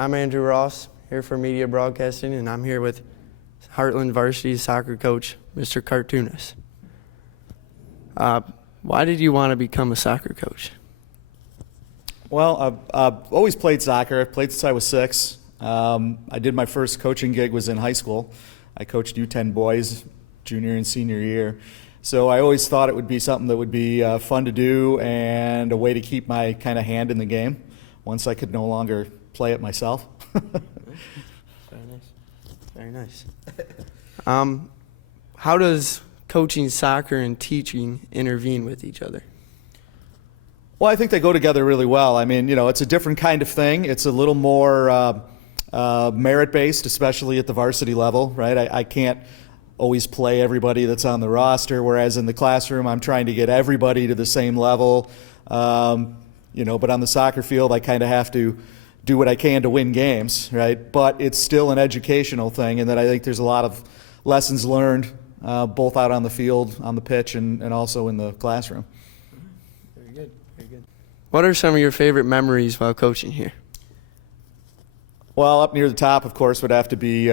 I'm Andrew Ross, here for Media Broadcasting, and I'm here with Heartland Varsity soccer coach, Mr. Cartoonist. Why did you want to become a soccer coach? Well, I've always played soccer. I've played since I was 6. I did my first coaching gig was in high school. I coached U10 boys junior and senior year. So I always thought it would be something that would be fun to do and a way to keep my kind of hand in the game once I could no longer play it myself. Very nice. Very nice. How does coaching soccer and teaching intervene with each other? Well, I think they go together really well. I mean, it's a different kind of thing. It's a little more merit-based, especially at the varsity level, right? I can't always play everybody that's on the roster, whereas in the classroom, I'm trying to get everybody to the same level. But on the soccer field, I kind of have to do what I can to win games, right? But it's still an educational thing, and that I think there's a lot of lessons learned both out on the field, on the pitch, and also in the classroom. Very good, very good. What are some of your favorite memories while coaching here? Well, up near the top, of course, would have to be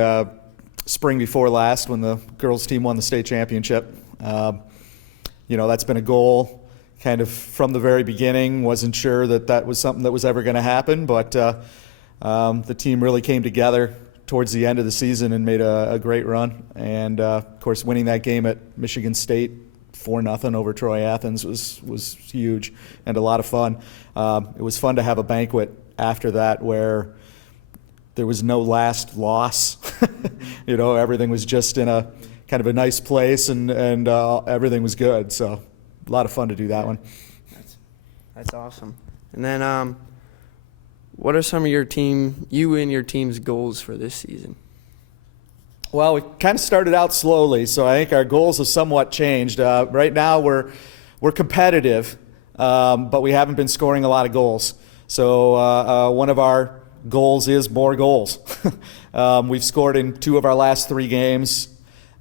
spring before last when the girls team won the state championship. That's been a goal kind of from the very beginning. Wasn't sure that was something that was ever going to happen, but the team really came together towards the end of the season and made a great run. And, of course, winning that game at Michigan State 4-0 over Troy Athens was huge and a lot of fun. It was fun to have a banquet after that where there was no last loss. Everything was just in a kind of a nice place, and everything was good. So a lot of fun to do that one. That's awesome. And then what are some of you and your team's goals for this season? Well, we kind of started out slowly, so I think our goals have somewhat changed. Right now we're competitive, but we haven't been scoring a lot of goals. So one of our goals is more goals. We've scored in 2 of our last 3 games,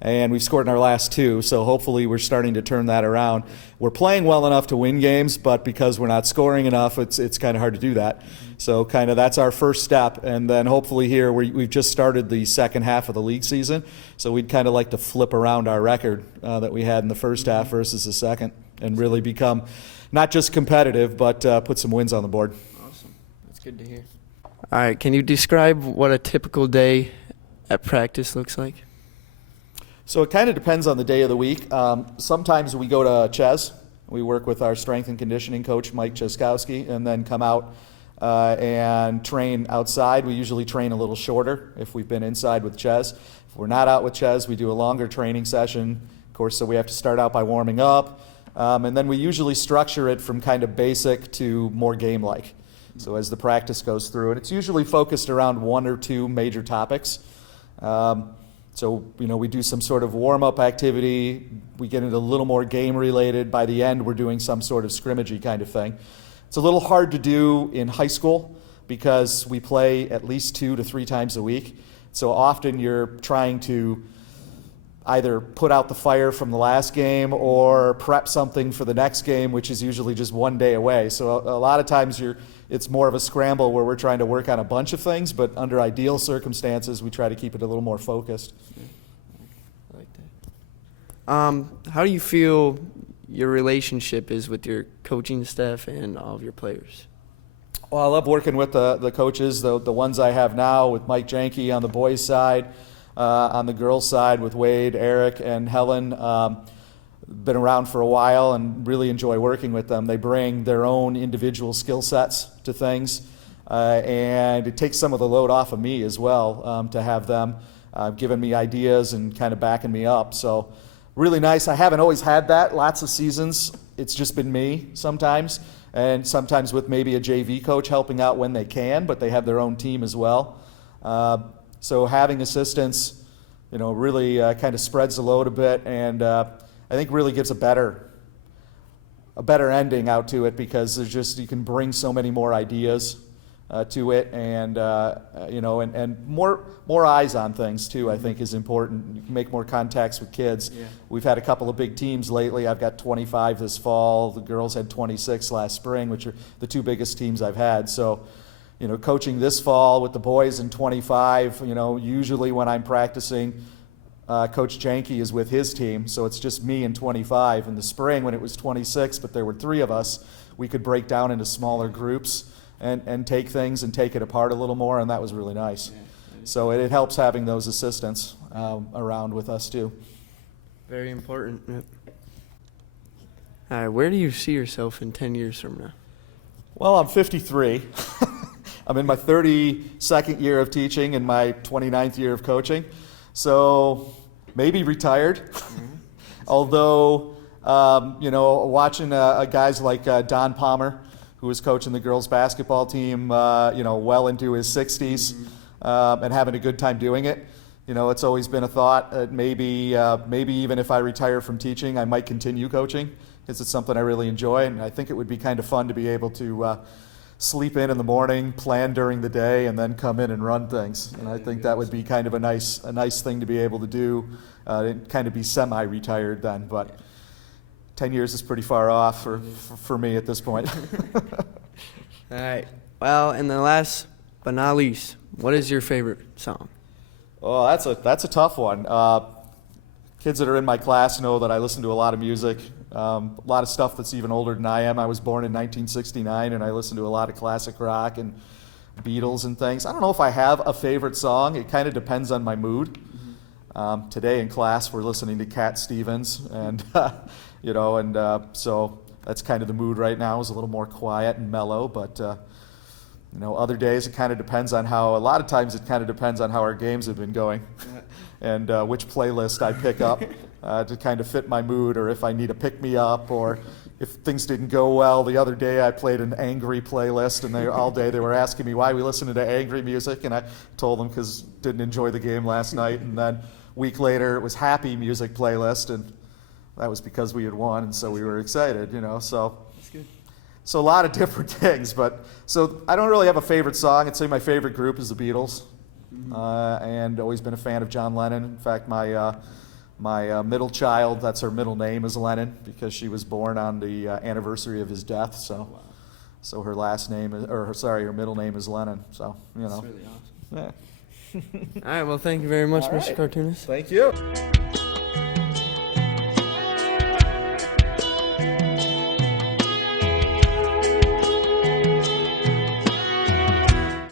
and we've scored in our last 2, so hopefully we're starting to turn that around. We're playing well enough to win games, but because we're not scoring enough, it's kind of hard to do that. So kind of that's our first step, and then hopefully here we've just started the second half of the league season, so we'd kind of like to flip around our record that we had in the first half versus the second, and really become not just competitive, but put some wins on the board. Awesome. That's good to hear. All right, can you describe what a typical day at practice looks like? So it kind of depends on the day of the week. Sometimes we go to Ches. We work with our strength and conditioning coach, Mike Cheskowski, and then come out and train outside. We usually train a little shorter if we've been inside with Ches. If we're not out with Ches, we do a longer training session. Of course, so we have to start out by warming up. And then we usually structure it from kind of basic to more game-like. So as the practice goes through, and it's usually focused around 1 or 2 major topics. We do some sort of warm-up activity. We get into a little more game-related. By the end, we're doing some sort of scrimmagey kind of thing. It's a little hard to do in high school because we play at least 2 to 3 times a week. So often you're trying to either put out the fire from the last game or prep something for the next game, which is usually just 1 day away. So a lot of times it's more of a scramble where we're trying to work on a bunch of things, but under ideal circumstances, we try to keep it a little more focused. I like that. How do you feel your relationship is with your coaching staff and all of your players? Well, I love working with the coaches, the ones I have now with Mike Janke on the boys' side, on the girls' side with Wade, Eric, and Helen. Been around for a while and really enjoy working with them. They bring their own individual skill sets to things, and it takes some of the load off of me as well to have them giving me ideas and kind of backing me up. So really nice. I haven't always had that. Lots of seasons, it's just been me sometimes, and sometimes with maybe a JV coach helping out when they can, but they have their own team as well. So having assistants, really kind of spreads the load a bit, and I think really gives a better ending out to it because there's you can bring so many more ideas to it, and and more eyes on things too. I think is important. You can make more contacts with kids. Yeah. We've had a couple of big teams lately. I've got 25 this fall. The girls had 26 last spring, which are the 2 biggest teams I've had. So coaching this fall with the boys in 25, usually when I'm practicing, Coach Janke is with his team, so it's just me and 25. In the spring, when it was 26, but there were 3 of us, we could break down into smaller groups and take things and take it apart a little more, and that was really nice. So it helps having those assistants around with us too. Very important. Yep. All right, where do you see yourself in 10 years from now? Well, I'm 53. I'm in my 32nd year of teaching and my 29th year of coaching. So maybe retired. Although, watching guys like Don Palmer, who was coaching the girls basketball team, well into his 60s, and having a good time doing it. It's always been a thought that maybe even if I retire from teaching, I might continue coaching, because it's something I really enjoy, and I think it would be kind of fun to be able to sleep in the morning, plan during the day, and then come in and run things. And I think that would be kind of a nice thing to be able to do, kind of be semi-retired then. But 10 years is pretty far off for me at this point. All right. Well, and the last but not least, what is your favorite song? Oh, that's a tough one. Kids that are in my class know that I listen to a lot of music, a lot of stuff that's even older than I am. I was born in 1969, and I listen to a lot of classic rock and Beatles and things. I don't know if I have a favorite song. It kind of depends on my mood. Today in class, we're listening to Cat Stevens, and so that's kind of the mood right now. It's a little more quiet and mellow, but other days a lot of times it kind of depends on how our games have been going, and which playlist I pick up to kind of fit my mood, or if I need a pick-me-up, or if things didn't go well. The other day I played an angry playlist, and all day they were asking me why we listened to angry music, and I told them because didn't enjoy the game last night. And then a week later it was happy music playlist, and that was because we had won, and so we were excited, so. That's good. So a lot of different things, so I don't really have a favorite song. I'd say my favorite group is the Beatles, and always been a fan of John Lennon. In fact, my middle child, that's her middle name, is Lennon, because she was born on the anniversary of his death. So, so her middle name is Lennon. So That's really awesome. Yeah. All right. Well, thank you very much, All Mr. right. Cartoonist. Thank you.